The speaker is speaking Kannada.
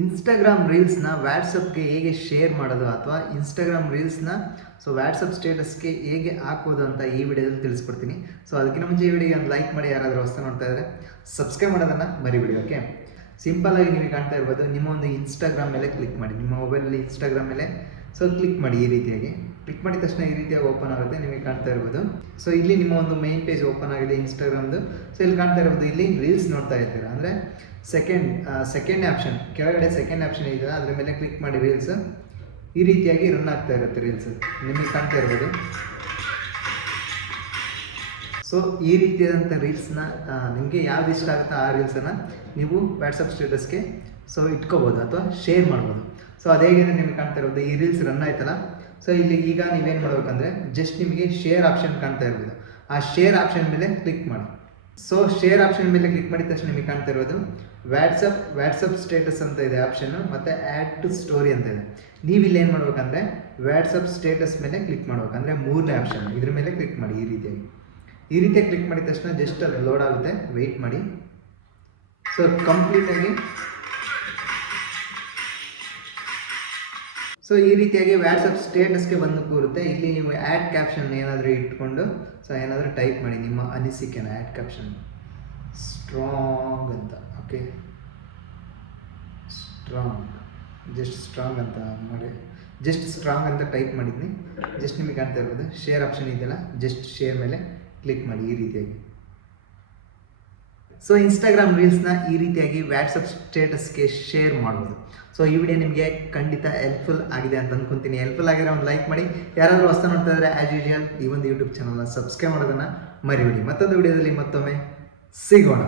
ಇನ್ಸ್ಟಾಗ್ರಾಮ್ ರೀಲ್ಸ್ನ ವ್ಯಾಟ್ಸಪ್ಗೆ ಹೇಗೆ ಶೇರ್ ಮಾಡೋದು ಅಥವಾ ಇನ್ಸ್ಟಾಗ್ರಾಮ್ ರೀಲ್ಸ್ನ ವ್ಯಾಟ್ಸಪ್ ಸ್ಟೇಟಸ್ಗೆ ಹೇಗೆ ಹಾಕೋದು ಅಂತ ಈ ವಿಡಿಯೋದಲ್ಲಿ ತಿಳಿಸ್ಕೊಡ್ತೀನಿ. ಅದಕ್ಕಿಂತ ಮುಂಚೆ ಈ ವಿಡಿಯೋಗೆ ಒಂದು ಲೈಕ್ ಮಾಡಿ, ಯಾರಾದರೂ ಹೊಸ ನೋಡ್ತಾ ಇದ್ದರೆ ಸಬ್ಸ್ಕ್ರೈಬ್ ಮಾಡೋದನ್ನು ಮರಿಬಿಡಿ. ಓಕೆ, ಸಿಂಪಲ್ಲಾಗಿ ನೀವು ಕಾಣ್ತಾ ಇರ್ಬೋದು, ನಿಮ್ಮ ಒಂದು ಇನ್ಸ್ಟಾಗ್ರಾಮ್ ಮೇಲೆ ಕ್ಲಿಕ್ ಮಾಡಿ, ನಿಮ್ಮ ಮೊಬೈಲಲ್ಲಿ ಇನ್ಸ್ಟಾಗ್ರಾಮ್ ಮೇಲೆ ಕ್ಲಿಕ್ ಮಾಡಿ. ಈ ರೀತಿಯಾಗಿ ಕ್ಲಿಕ್ ಮಾಡಿದ ತಕ್ಷಣ ಈ ರೀತಿಯಾಗಿ ಓಪನ್ ಆಗುತ್ತೆ, ನಿಮಗೆ ಕಾಣ್ತಾ ಇರ್ಬೋದು. ಇಲ್ಲಿ ನಿಮ್ಮ ಒಂದು ಮೈನ್ ಪೇಜ್ ಓಪನ್ ಆಗಿದೆ ಇನ್ಸ್ಟಾಗ್ರಾಮ್ದು. ಇಲ್ಲಿ ಕಾಣ್ತಾ ಇರ್ಬೋದು, ಇಲ್ಲಿ ರೀಲ್ಸ್ ನೋಡ್ತಾ ಇರ್ತೀರ. ಅಂದರೆ ಸೆಕೆಂಡ್ ಆಪ್ಷನ್ ಕೆಳಗಡೆ ಸೆಕೆಂಡ್ ಆಪ್ಷನ್ ಇದೆ, ಅದ್ರ ಮೇಲೆ ಕ್ಲಿಕ್ ಮಾಡಿ ರೀಲ್ಸ್ ಈ ರೀತಿಯಾಗಿ ರನ್ ಆಗ್ತಾ ಇರುತ್ತೆ. ರೀಲ್ಸ್ ನಿಮಗೆ ಕಾಣ್ತಾ ಇರ್ಬೋದು. ಈ ರೀತಿಯಾದಂಥ ರೀಲ್ಸ್ನ ನಿಮಗೆ ಯಾವ್ದು ಇಷ್ಟ ಆಗುತ್ತೋ ಆ ರೀಲ್ಸನ್ನು ನೀವು ವಾಟ್ಸಪ್ ಸ್ಟೇಟಸ್ಗೆ ಇಟ್ಕೋಬೋದು ಅಥವಾ ಶೇರ್ ಮಾಡ್ಬೋದು. ಅದು ಹೇಗೆ ನಿಮಗೆ ಕಾಣ್ತಾ ಇರ್ಬೋದು, ಈ ರೀಲ್ಸ್ ರನ್ ಆಯ್ತಲ್ಲ. ಇಲ್ಲಿ ಈಗ ನೀವೇನು ಮಾಡ್ಬೇಕಂದ್ರೆ ಜಸ್ಟ್ ನಿಮಗೆ ಶೇರ್ ಆಪ್ಷನ್ ಕಾಣ್ತಾ ಇರ್ಬೋದು, ಆ ಶೇರ್ ಆಪ್ಷನ್ ಮೇಲೆ ಕ್ಲಿಕ್ ಮಾಡಿ. ಶೇರ್ ಆಪ್ಷನ್ ಮೇಲೆ ಕ್ಲಿಕ್ ಮಾಡಿದ ತಕ್ಷಣ ನಿಮಗೆ ಕಾಣ್ತಾ ಇರೋದು ವಾಟ್ಸಪ್ ಸ್ಟೇಟಸ್ ಅಂತ ಇದೆ ಆಪ್ಷನ್ನು, ಮತ್ತು ಆ್ಯಡ್ ಟು ಸ್ಟೋರಿ ಅಂತ ಇದೆ. ನೀವು ಇಲ್ಲಿ ಏನು ಮಾಡ್ಬೇಕಂದ್ರೆ ವಾಟ್ಸಪ್ ಸ್ಟೇಟಸ್ ಮೇಲೆ ಕ್ಲಿಕ್ ಮಾಡ್ಬೇಕಂದ್ರೆ ಮೂರನೇ ಆಪ್ಷನ್ ಇದ್ರ ಮೇಲೆ ಕ್ಲಿಕ್ ಮಾಡಿ. ಈ ರೀತಿಯಾಗಿ ಕ್ಲಿಕ್ ಮಾಡಿದ ತಕ್ಷಣ ಜಸ್ಟ್ ಅದು ಲೋಡ್ ಆಗುತ್ತೆ, ವೆಯ್ಟ್ ಮಾಡಿ. ಕಂಪ್ಲೀಟಾಗಿ ಈ ರೀತಿಯಾಗಿ ವಾಟ್ಸಪ್ ಸ್ಟೇಟಸ್ಗೆ ಬಂದು ಕೂರುತ್ತೆ. ಇಲ್ಲಿ ನೀವು ಆ್ಯಡ್ ಕ್ಯಾಪ್ಷನ್ ಏನಾದರೂ ಇಟ್ಕೊಂಡು ಏನಾದರೂ ಟೈಪ್ ಮಾಡಿ ನಿಮ್ಮ ಅನಿಸಿಕೆನ. ಆ್ಯಡ್ ಕ್ಯಾಪ್ಷನ್ ಸ್ಟ್ರಾಂಗ್ ಅಂತ, ಓಕೆ, ಸ್ಟ್ರಾಂಗ್ ಅಂತ ಮಾಡಿ, ಜಸ್ಟ್ ಸ್ಟ್ರಾಂಗ್ ಅಂತ ಟೈಪ್ ಮಾಡಿದ್ನಿ. ಜಸ್ಟ್ ನಿಮಗೆ ಕಾಣ್ತಾ ಇರ್ಬೋದು ಶೇರ್ ಆಪ್ಷನ್ ಇದೆಯಲ್ಲ, ಜಸ್ಟ್ ಶೇರ್ ಮೇಲೆ ಕ್ಲಿಕ್ ಮಾಡಿ. ಈ ರೀತಿಯಾಗಿ ಇನ್ಸ್ಟಾಗ್ರಾಮ್ ರೀಲ್ಸ್ನ ಈ ರೀತಿಯಾಗಿ ವಾಟ್ಸಪ್ ಸ್ಟೇಟಸ್ಗೆ ಶೇರ್ ಮಾಡ್ಬೋದು. ಈ ವಿಡಿಯೋ ನಿಮಗೆ ಖಂಡಿತ ಹೆಲ್ಪ್ಫುಲ್ ಆಗಿದೆ ಅಂತ ಅಂದ್ಕೊತೀನಿ. ಹೆಲ್ಪ್ಫುಲ್ ಆಗಿರೋ ಒಂದು ಲೈಕ್ ಮಾಡಿ, ಯಾರಾದರೂ ಹೊಸ ನೋಡ್ತಾ ಇದ್ದರೆ ಆ್ಯಸ್ ಯೂಶುವಲ್ ಈ ಒಂದು ಯೂಟ್ಯೂಬ್ ಚಾನಲ್ನ ಸಬ್ಸ್ಕ್ರೈಬ್ ಮಾಡೋದನ್ನು ಮರಿಬೇಡಿ. ಮತ್ತೊಂದು ವಿಡಿಯೋದಲ್ಲಿ ಮತ್ತೊಮ್ಮೆ ಸಿಗೋಣ.